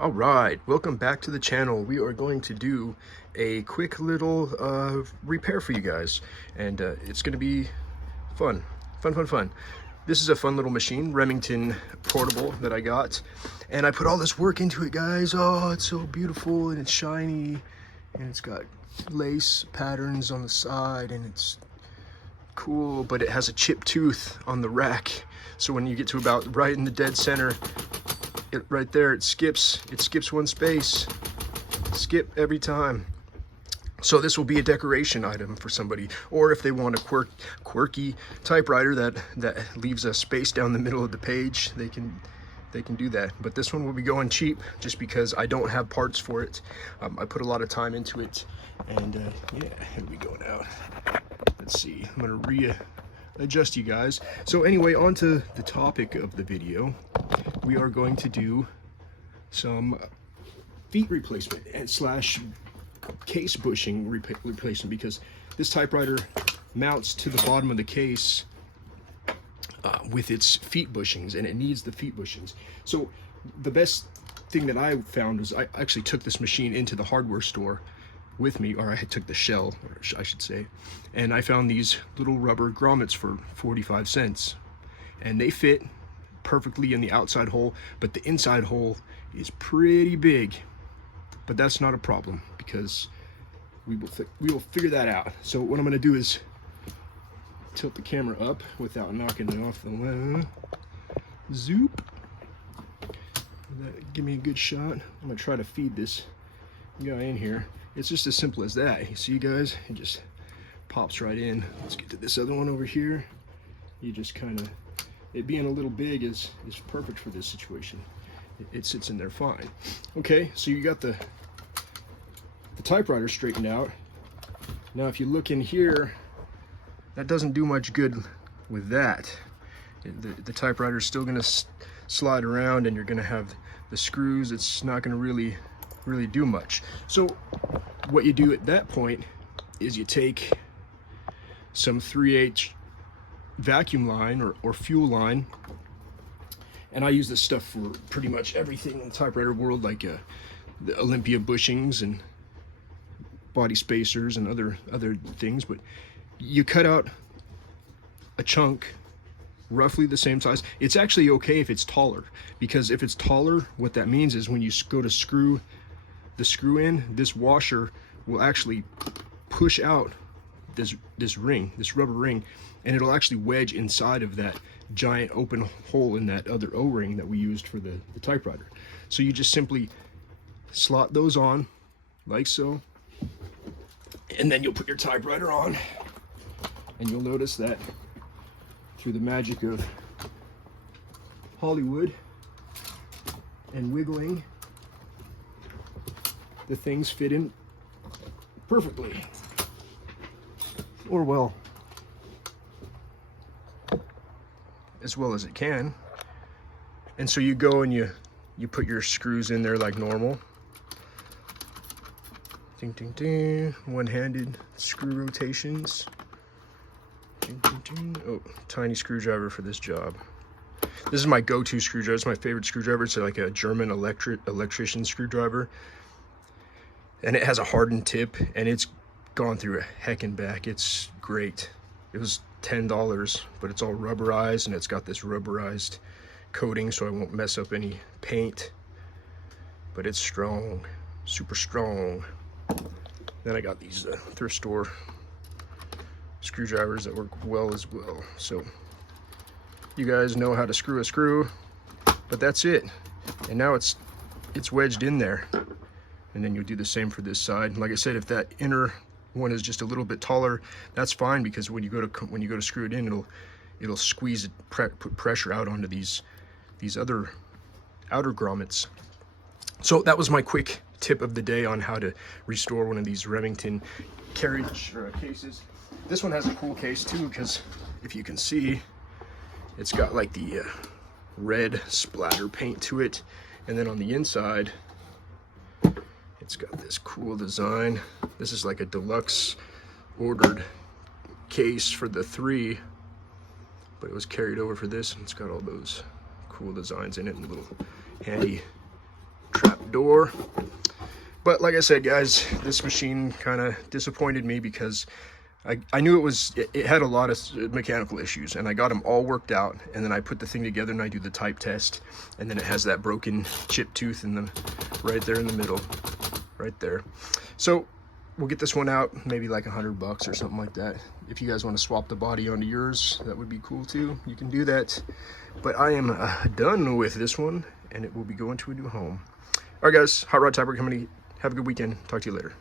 All right, welcome back to the channel. We are going to do a quick little repair for you guys, and it's going to be fun. This is a fun little machine, Remington portable that I got, and I put all this work into it, guys. Oh, it's so beautiful, and it's shiny, and it's got lace patterns on the side, and it's cool, but it has a chipped tooth on the rack. So when you get to about right in the dead center, right there, it skips one space. Skip every time. So this will be a decoration item for somebody, or if they want a quirky typewriter that leaves a space down the middle of the page, they can do that. But this one will be going cheap just because I don't have parts for it. I put a lot of time into it, and yeah, here we go now. Let's see, I'm gonna readjust you guys. So anyway, on to the topic of the video. We are going to do some feet replacement and slash case bushing replacement, because this typewriter mounts to the bottom of the case with its feet bushings, and it needs the feet bushings. So the best thing that I found was I actually took this machine into the hardware store with me, or I took the shell, or I should say, and I found these little rubber grommets for 45 cents, and they fit perfectly in the outside hole, but the inside hole is pretty big. But that's not a problem, because we will figure that out. So what I'm going to do is tilt the camera up without knocking it off the wall. Zoop. Give me a good shot. I'm going to try to feed this guy in here. It's just as simple as that. You see, guys, it just pops right in. Let's get to this other one over here. You just kind of, it being a little big is perfect for this situation. It sits in there fine. Okay, so you got the typewriter straightened out. Now if you look in here, that doesn't do much good with that. The typewriter is still going to slide around, and you're going to have the screws. It's not going to really do much. So what you do at that point is you take some 3/8 vacuum line or fuel line, and I use this stuff for pretty much everything in the typewriter world, like the Olympia bushings and body spacers and other things. But you cut out a chunk roughly the same size. It's actually okay if it's taller, because if it's taller, what that means is when you go to screw the screw in, this washer will actually push out this ring, this rubber ring, and it'll actually wedge inside of that giant open hole in that other O-ring that we used for the typewriter. So you just simply slot those on like so, and then you'll put your typewriter on, and you'll notice that through the magic of Hollywood and wiggling, the things fit in perfectly. Or well, as well as it can. And so you go and you put your screws in there like normal. Ding ding ding. One-handed screw rotations. Ding ding ding. Oh, tiny screwdriver for this job. This is my go-to screwdriver. It's my favorite screwdriver. It's like a German electrician screwdriver, and it has a hardened tip, and it's gone through a heck and back. It's great. It was $10, but it's all rubberized, and it's got this rubberized coating so I won't mess up any paint. But it's strong, super strong. Then I got these thrift store screwdrivers that work well as well. So you guys know how to screw a screw, but that's it. And now it's wedged in there. And then you'll do the same for this side. Like I said, if that inner one is just a little bit taller, that's fine, because when you go to screw it in, it'll squeeze it, put pressure out onto these other outer grommets. So that was my quick tip of the day on how to restore one of these Remington carriage cases. This one has a cool case too, because if you can see, it's got like the red splatter paint to it, and then on the inside it's got this cool design. This is like a deluxe ordered case for the 3, but it was carried over for this, and it's got all those cool designs in it, and a little handy trap door. But like I said, guys, this machine kind of disappointed me because I knew it had a lot of mechanical issues, and I got them all worked out, and then I put the thing together and I do the type test, and then it has that broken chip tooth in the right there in the middle, right there. So we'll get this one out, maybe like $100 or something like that. If you guys want to swap the body onto yours, that would be cool too. You can do that. But I am done with this one, and it will be going to a new home. All right, guys, Hot Rod Typewriter Company. Have a good weekend. Talk to you later.